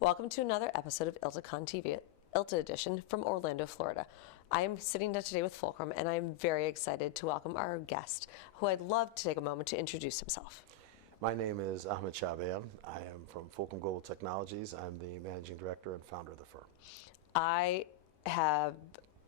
Welcome to another episode of ILTACON TV, ILTA edition from Orlando, Florida. I am sitting down today with Fulcrum, and I am very excited to welcome our guest, who I'd love to take a moment to introduce himself. My name is Ahmed Shaban. I am from Fulcrum Global Technologies. I'm the managing director and founder of the firm. I have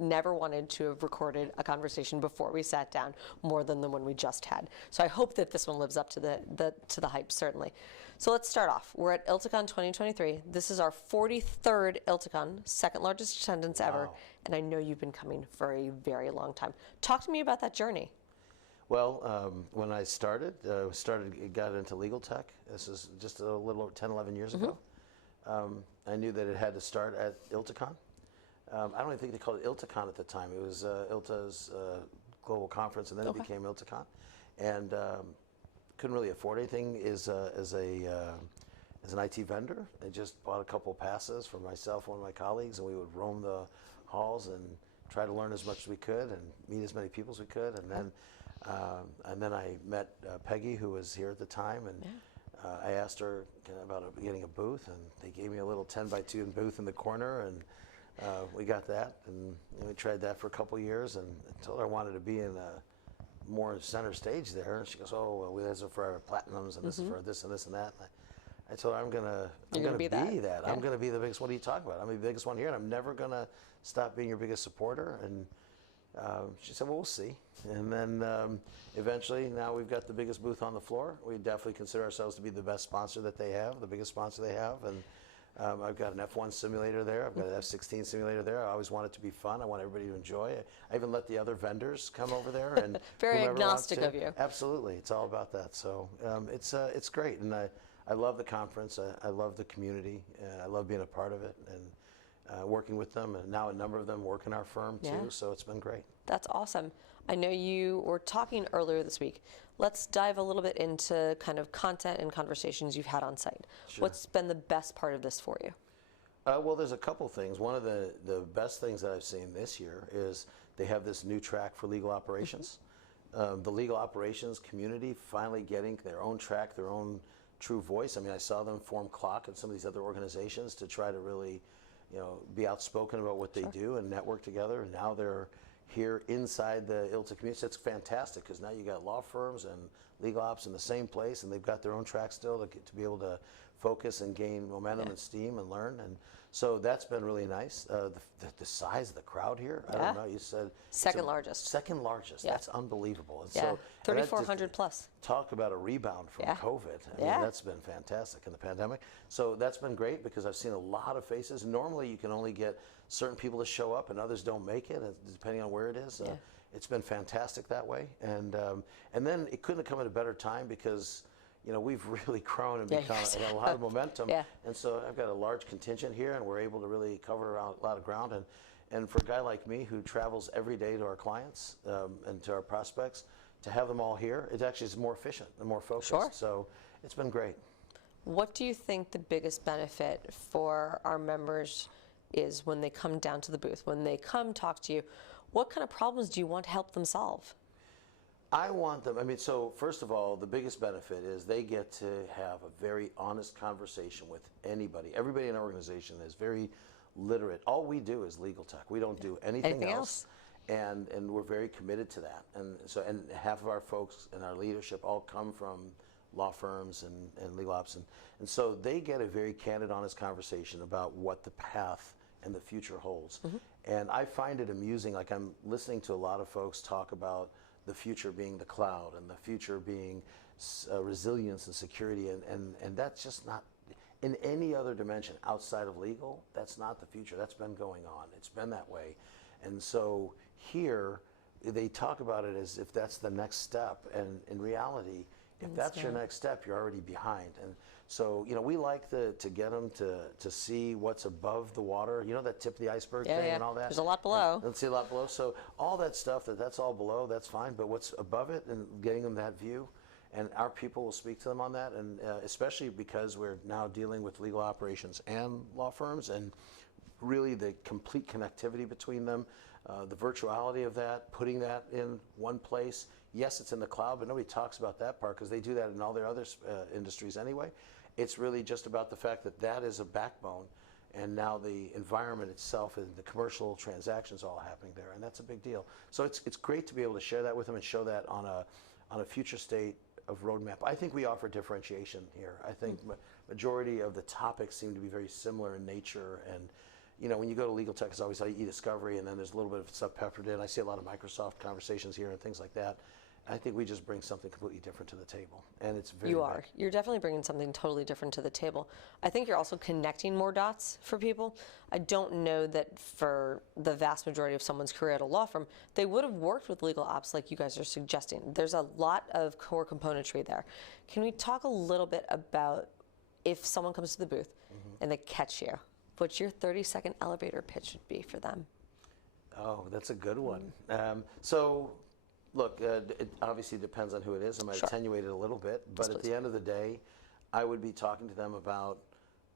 never wanted to have recorded a conversation before we sat down more than the one we just had. So I hope that this one lives up to the hype, certainly. So let's start off. We're at ILTACON 2023. This is our 43rd ILTACON, second largest attendance ever, and I know you've been coming for a very long time. Talk to me about that journey. Well, when I got into legal tech. This is just a little over 10, 11 years ago. I knew that it had to start at ILTACON. I don't even think they called it ILTACON at the time. It was ILTA's global conference, and then it became ILTACON. And couldn't really afford anything as an IT vendor. I just bought a couple passes for myself and one of my colleagues, and we would roam the halls and try to learn as much as we could and meet as many people as we could. And then I met Peggy, who was here at the time, and I asked her about getting a booth, and they gave me a little 10x2 booth in the corner, and we got that, and we tried that for a couple years, and I told her I wanted to be in a more center stage there, and she goes, "Oh, well, this is for our platinums, and this is for this and this and that." And I told her, I'm gonna be that. Yeah. I'm gonna be the biggest. What are you talking about? I'm the biggest one here, and I'm never gonna stop being your biggest supporter. And she said, "Well, we'll see." And then eventually, now we've got the biggest booth on the floor. We definitely consider ourselves to be the best sponsor that they have, the biggest sponsor they have, and I've got an F1 simulator there. I've got an F-16 simulator there. I always want it to be fun. I want everybody to enjoy it. I even let the other vendors come over there. And very agnostic of you. Absolutely. It's all about that. So it's great. And I love the conference. I love the community. I love being a part of it and working with them. And now a number of them work in our firm too. So it's been great. That's awesome. I know you were talking earlier this week. Let's dive a little bit into kind of content and conversations you've had on site. Sure. What's been the best part of this for you? Well, there's a couple things. One of the best things that I've seen this year is they have this new track for legal operations. The legal operations community finally getting their own track, their own true voice. I mean, I saw them form CLOC and some of these other organizations to try to really, be outspoken about what they do and network together. And now they're here inside the ILTA community. So it's fantastic because now you got law firms and legal ops in the same place, and they've got their own track still to be able to focus and gain momentum and steam and learn. And so that's been really nice. The size of the crowd here, I don't know, you said second largest. Second largest. That's unbelievable. And so 3,400 plus. Talk about a rebound from COVID. I mean, that's been fantastic in the pandemic. So that's been great because I've seen a lot of faces. Normally you can only get certain people to show up and others don't make it, depending on where it is. It's been fantastic that way. And then it couldn't have come at a better time because we've really grown and become a lot of momentum. And so I've got a large contingent here, and we're able to really cover a lot of ground. And for a guy like me who travels every day to our clients and to our prospects, to have them all here, it actually is more efficient and more focused. So it's been great. What do you think the biggest benefit for our members is when they come down to the booth, when they come talk to you? What kind of problems do you want to help them solve? I want them, so first of all, the biggest benefit is they get to have a very honest conversation with anybody. Everybody in our organization is very literate. All we do is legal tech. We don't do anything else. And we're very committed to that. And half of our folks and our leadership all come from law firms and legal ops. And so they get a very candid, honest conversation about what the path and the future holds. And I find it amusing, like I'm listening to a lot of folks talk about the future being the cloud and the future being resilience and security, and that's just not, in any other dimension outside of legal, that's not the future. That's been going on. It's been that way. And so here, they talk about it as if that's the next step, and in reality, if that's your next step, you're already behind. And so, we like to get them to see what's above the water, that tip of the iceberg thing and all that. There's a lot below. Let's see a lot below. So all that stuff, that's all below, that's fine. But what's above it and getting them that view, and our people will speak to them on that. And especially because we're now dealing with legal operations and law firms, and really the complete connectivity between them, the virtuality of that, putting that in one place. Yes, it's in the cloud, but nobody talks about that part because they do that in all their other industries anyway. It's really just about the fact that that is a backbone, and now the environment itself and the commercial transactions all happening there, and that's a big deal. So it's great to be able to share that with them and show that on a future state of roadmap. I think we offer differentiation here. I think majority of the topics seem to be very similar in nature, and you know, when you go to legal tech, it's always like e-discovery, and then there's a little bit of stuff peppered in. I see a lot of Microsoft conversations here and things like that. I think we just bring something completely different to the table, and it's very big. You're definitely bringing something totally different to the table. I think you're also connecting more dots for people. I don't know that for the vast majority of someone's career at a law firm, they would have worked with legal ops like you guys are suggesting. There's a lot of core componentry there. Can we talk a little bit about if someone comes to the booth and they catch you, what your 30-second elevator pitch would be for them? Oh, that's a good one. So, look, it obviously depends on who it is. I might attenuate it a little bit, but at the end of the day, I would be talking to them about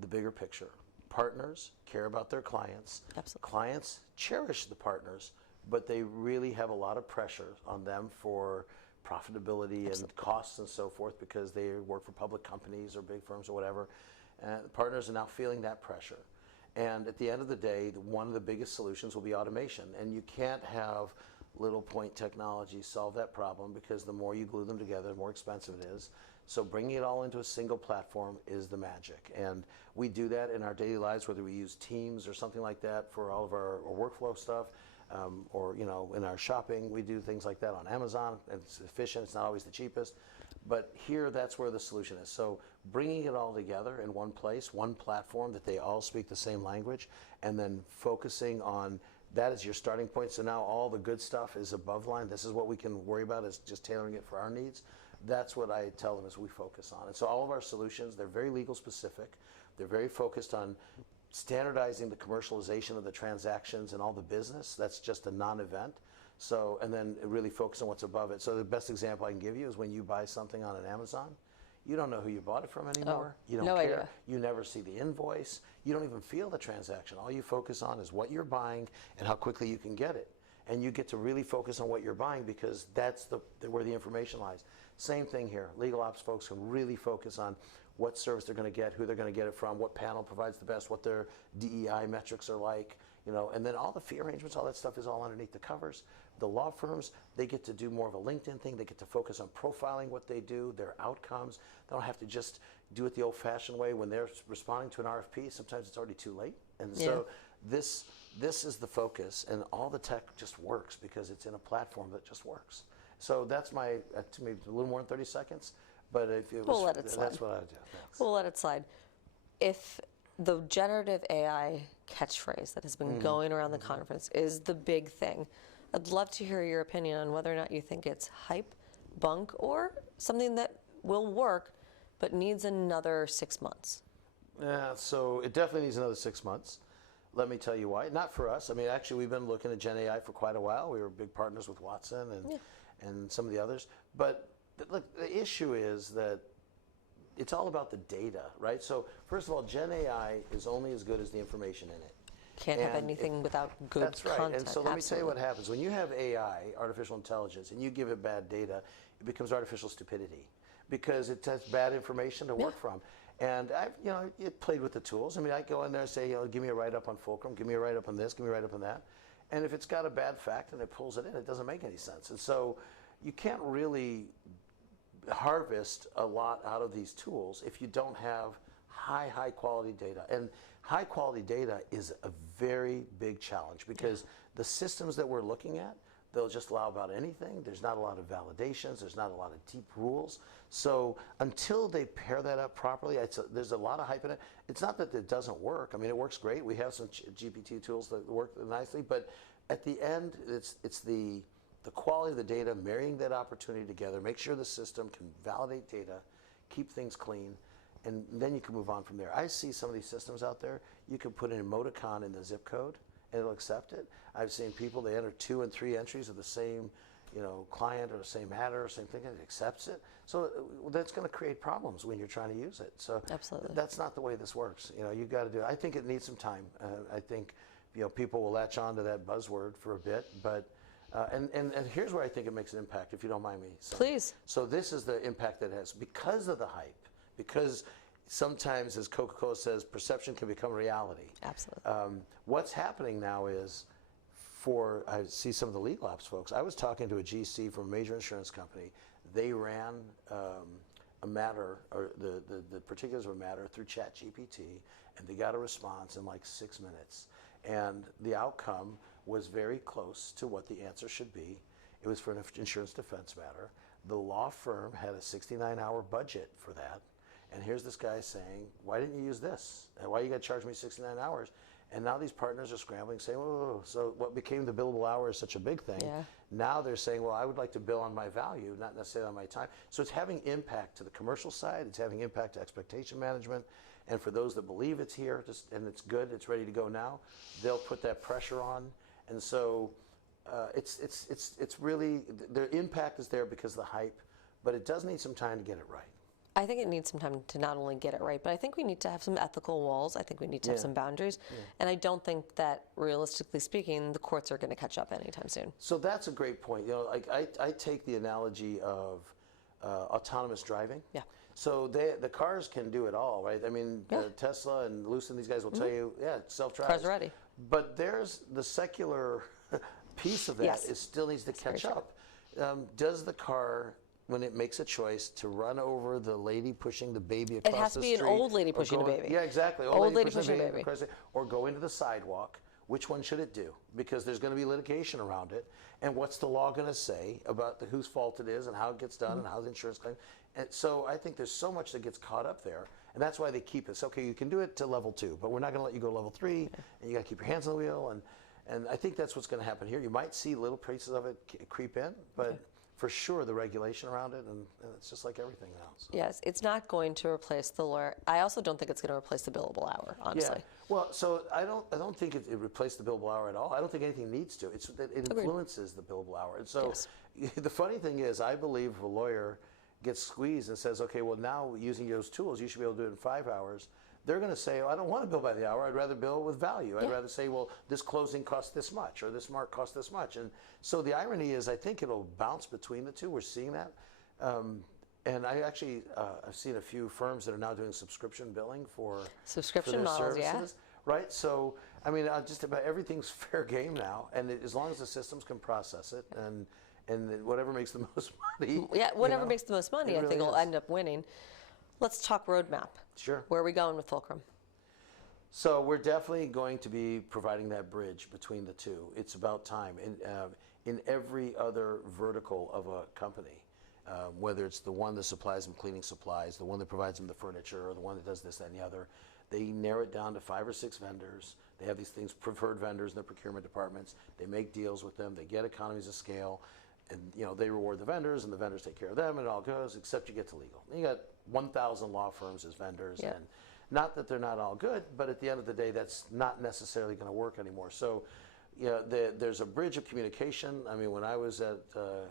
the bigger picture. Partners care about their clients. Absolutely. Clients cherish the partners, but they really have a lot of pressure on them for profitability and costs and so forth because they work for public companies or big firms or whatever. And partners are now feeling that pressure. And at the end of the day, one of the biggest solutions will be automation. And you can't have little point technology solve that problem because the more you glue them together, the more expensive it is. So bringing it all into a single platform is the magic. And we do that in our daily lives, whether we use Teams or something like that for all of our workflow stuff, or you know, in our shopping, we do things like that on Amazon. It's efficient, it's not always the cheapest. But here, that's where the solution is. So bringing it all together in one place, one platform that they all speak the same language, and then focusing on that as your starting point. So now all the good stuff is above line. This is what we can worry about, is just tailoring it for our needs. That's what I tell them is we focus on. And so all of our solutions, they're very legal specific. They're very focused on standardizing the commercialization of the transactions and all the business. That's just a non-event. So, and then really focus on what's above it. So the best example I can give you is when you buy something on an Amazon, you don't know who you bought it from anymore. You don't care. Idea. You never see the invoice. You don't even feel the transaction. All you focus on is what you're buying and how quickly you can get it. And you get to really focus on what you're buying because that's where the information lies. Same thing here. Legal ops folks can really focus on what service they're going to get, who they're going to get it from, what panel provides the best, what their DEI metrics are like, you know, and then all the fee arrangements, all that stuff is all underneath the covers. The law firms, they get to do more of a LinkedIn thing. They get to focus on profiling what they do, their outcomes. They don't have to just do it the old-fashioned way. When they're responding to an RFP, sometimes it's already too late. And so this is the focus, and all the tech just works because it's in a platform that just works. So that's my, to me, a little more than 30 seconds, but if it was, We'll let it slide. that's what I would do. Thanks. We'll let it slide. If the generative AI catchphrase that has been going around the conference is the big thing, I'd love to hear your opinion on whether or not you think it's hype, bunk, or something that will work but needs another 6 months. Yeah, so it definitely needs another 6 months. Let me tell you why. Not for us. I mean, actually, we've been looking at Gen AI for quite a while. We were big partners with Watson and some of the others. But look, the issue is that it's all about the data, right? So first of all, Gen AI is only as good as the information in it. Can't have anything without good That's right. content. And so let me tell you what happens. When you have AI, artificial intelligence, and you give it bad data, it becomes artificial stupidity because it has bad information to work from. And I've, you know, it played with the tools. I mean, I go in there and say, you know, give me a write-up on Fulcrum, give me a write-up on this, give me a write-up on that. And if it's got a bad fact and it pulls it in, it doesn't make any sense. And so you can't really harvest a lot out of these tools if you don't have high quality data. And high quality data is a very big challenge because the systems that we're looking at, they'll just allow about anything. There's not a lot of validations. There's not a lot of deep rules. So until they pair that up properly, there's a lot of hype in it. It's not that it doesn't work. I mean, it works great. We have some GPT tools that work nicely, but at the end, it's the quality of the data, marrying that opportunity together, make sure the system can validate data, keep things clean, and then you can move on from there. I see some of these systems out there, you can put an emoticon in the zip code, and it'll accept it. I've seen people, they enter 2 and 3 entries of the same, client or same matter, same thing, and accepts it. So that's going to create problems when you're trying to use it. So Absolutely. that's not the way this works. You got to do it. I think it needs some time. I think people will latch on to that buzzword for a bit, but and here's where I think it makes an impact, if you don't mind me saying. Please. So this is the impact that it has because of the hype, because sometimes, as Coca-Cola says, perception can become reality. Absolutely. What's happening now is, I see some of the legal ops folks. I was talking to a GC from a major insurance company. They ran a matter, or the particulars of a matter, through ChatGPT, and they got a response in like 6 minutes. And the outcome was very close to what the answer should be. It was for an insurance defense matter. The law firm had a 69-hour budget for that. And here's this guy saying, why didn't you use this? And why you got to charge me 69 hours? And now these partners are scrambling, saying, oh, so what became the billable hour is such a big thing. Yeah. Now they're saying, well, I would like to bill on my value, not necessarily on my time. So it's having impact to the commercial side. It's having impact to expectation management. And for those that believe it's here, and it's good, it's ready to go now, they'll put that pressure on. And so it's really, the impact is there because of the hype, but it does need some time to get it right. I think it needs some time to not only get it right, but I think we need to have some ethical walls. I think we need to have some boundaries. And I don't think that, realistically speaking, the courts are going to catch up anytime soon. So that's a great point. Like I take the analogy of autonomous driving. Yeah. So the cars can do it all, right? I mean, Tesla and Lucid, these guys will tell you, self-drive. Cars are ready. But there's the secular piece of that. It still needs to catch up. Does the car, when it makes a choice to run over the lady pushing the baby across the street. It has to be an old lady pushing a baby. Yeah, exactly. Old lady pushing a baby. Or go into the sidewalk. Which one should it do? Because there's going to be litigation around it. And what's the law going to say about whose fault it is and how it gets done and how the insurance claim. And so I think there's so much that gets caught up there. And that's why they keep us. Okay, you can do it to level 2, but we're not going to let you go to level 3. And you got to keep your hands on the wheel. And I think that's what's going to happen here. You might see little pieces of it creep in, but for sure the regulation around it, and it's just like everything else. Yes, it's not going to replace the lawyer. I also don't think it's going to replace the billable hour, honestly. Yeah. Well, so I don't think it replaced the billable hour at all. I don't think anything needs to. It influences the billable hour. And so the funny thing is, I believe if a lawyer gets squeezed and says, okay, well now using those tools, you should be able to do it in 5 hours. They're going to say, oh, I don't want to bill by the hour. I'd rather bill with value. I'd rather say, well, this closing costs this much, or this mark costs this much. And so the irony is, I think it'll bounce between the two. We're seeing that. And I actually, I've seen a few firms that are now doing subscription billing for subscription their models, services. Right? So, I mean, just about everything's fair game now. And as long as the systems can process it and whatever makes the most money. Yeah, whatever makes the most money, I think will end up winning. Let's talk roadmap. Sure. Where are we going with Fulcrum? So we're definitely going to be providing that bridge between the two. It's about time. In every other vertical of a company, whether it's the one that supplies them cleaning supplies, the one that provides them the furniture, or the one that does this, that, and the other, they narrow it down to 5 or 6 vendors. They have these things, preferred vendors in their procurement departments. They make deals with them. They get economies of scale. And they reward the vendors, and the vendors take care of them, and it all goes, except you get to legal. And you got 1,000 law firms as vendors, and not that they're not all good, but at the end of the day, that's not necessarily going to work anymore. So, there's a bridge of communication. I mean, when I was at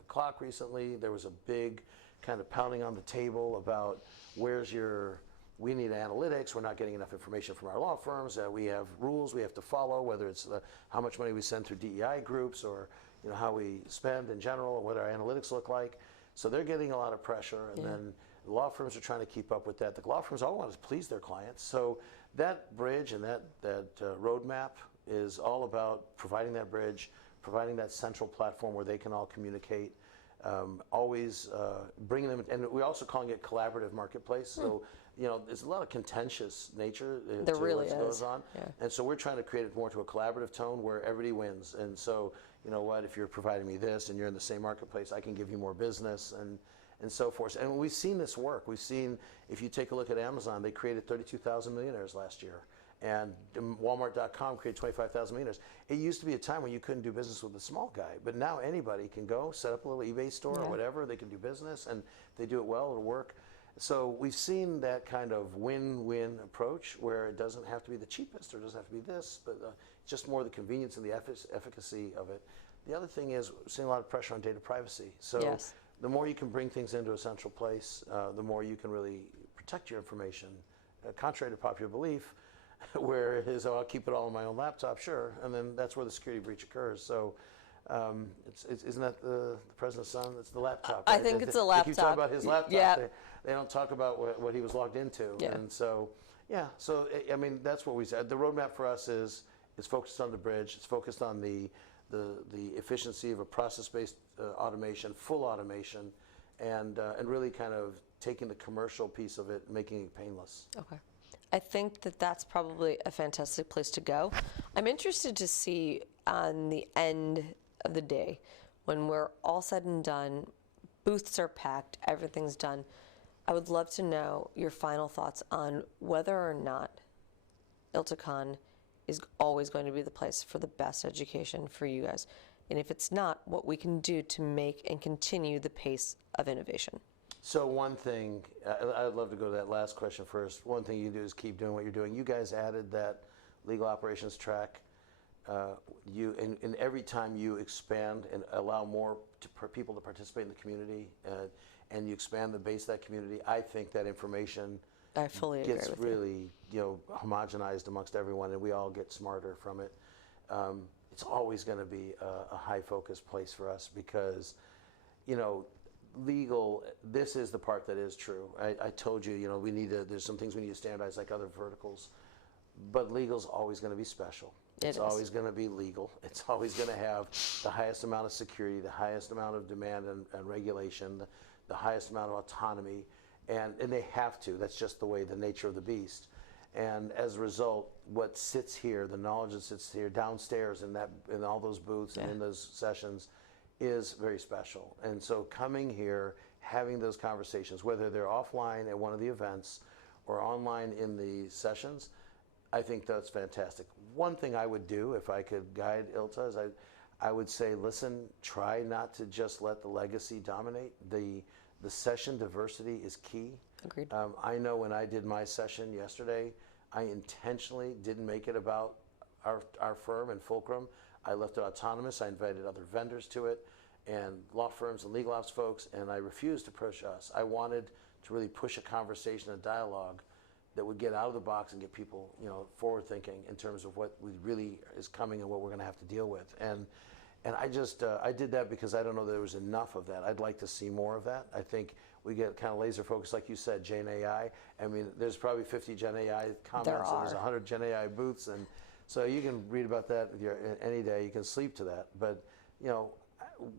Clock recently, there was a big kind of pounding on the table about we need analytics. We're not getting enough information from our law firms. We have rules we have to follow, whether it's how much money we send through DEI groups, or how we spend in general, and what our analytics look like. So they're getting a lot of pressure, and then the law firms are trying to keep up with that. The law firms all want to please their clients. So that bridge and that roadmap is all about providing that bridge, providing that central platform where they can all communicate, always bringing them, and we're also calling it collaborative marketplace. So there's a lot of contentious nature to what goes on. And so we're trying to create it more to a collaborative tone where everybody wins. And so, if you're providing me this and you're in the same marketplace, I can give you more business and so forth. And we've seen this work. We've seen, if you take a look at Amazon, they created 32,000 millionaires last year. And Walmart.com created 25,000 millionaires. It used to be a time when you couldn't do business with a small guy, but now anybody can go set up a little eBay store or whatever. They can do business, and if they do it well, it'll work. So we've seen that kind of win-win approach where it doesn't have to be the cheapest or it doesn't have to be this, but just more the convenience and the efficacy of it. The other thing is we're seeing a lot of pressure on data privacy. So Yes. the more you can bring things into a central place, the more you can really protect your information. Contrary to popular belief, where it is, oh, I'll keep it all on my own laptop, sure, and then that's where the security breach occurs. So isn't that the president's son? It's the laptop. I right? think it's a They keep talking laptop. about his laptop. Yeah. They don't talk about what he was logged into. Yeah. And so, yeah, so I mean, that's what we said. The roadmap for us is focused on the bridge. It's focused on the efficiency of a process-based automation, full automation, and really kind of taking the commercial piece of it, making it painless. Okay. I think that that's probably a fantastic place to go. I'm interested to see on the end of the day, when we're all said and done, booths are packed, everything's done. I would love to know your final thoughts on whether or not ILTACON is always going to be the place for the best education for you guys. And if it's not, what we can do to make and continue the pace of innovation. So one thing, I'd love to go to that last question first. One thing you do is keep doing what you're doing. You guys added that legal operations track. And every time you expand and allow more people to participate in the community, and you expand the base of that community, I think that information I fully agree gets with really homogenized amongst everyone, and we all get smarter from it. It's always going to be a high focus place for us because, legal, this is the part that is true. I told you, there's some things we need to standardize like other verticals, but legal's always going to be special. It's always going to be legal. It's always going to have the highest amount of security, the highest amount of demand and regulation, the highest amount of autonomy, and they have to. That's just the way, the nature of the beast. And as a result, what sits here, the knowledge that sits here downstairs in all those booths and in those sessions is very special. And so coming here, having those conversations, whether they're offline at one of the events or online in the sessions, I think that's fantastic. One thing I would do if I could guide ILTA is I would say, listen, try not to just let the legacy dominate. The session diversity is key. Agreed. I know when I did my session yesterday, I intentionally didn't make it about our firm and Fulcrum. I left it autonomous. I invited other vendors to it and law firms and legal ops folks, and I refused to push us. I wanted to really push a conversation, a dialogue that would get out of the box and get people, forward thinking in terms of what really is coming and what we're going to have to deal with. And I just I did that because I don't know that there was enough of that. I'd like to see more of that. I think we get kind of laser focused, like you said, Gen AI. I mean, there's probably 50 Gen AI comments and there's 100 Gen AI booths, and so you can read about that any day. You can sleep to that, but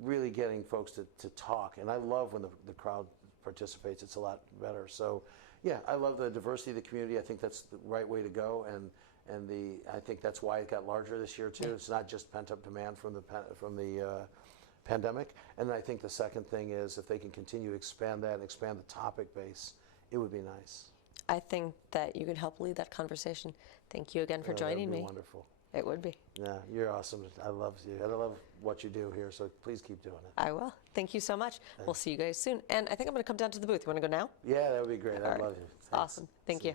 really getting folks to talk. And I love when the crowd participates. It's a lot better. So. Yeah, I love the diversity of the community. I think that's the right way to go, and I think that's why it got larger this year too. It's not just pent up demand from the pandemic. And I think the second thing is if they can continue to expand that and expand the topic base, it would be nice. I think that you can help lead that conversation. Thank you again for joining me. Wonderful. It would be. Yeah, you're awesome. I love you. I love what you do here, so please keep doing it. I will. Thank you so much. We'll see you guys soon. And I think I'm going to come down to the booth. You want to go now? Yeah, that would be great. I'd love you. Thanks. Awesome. Thank you.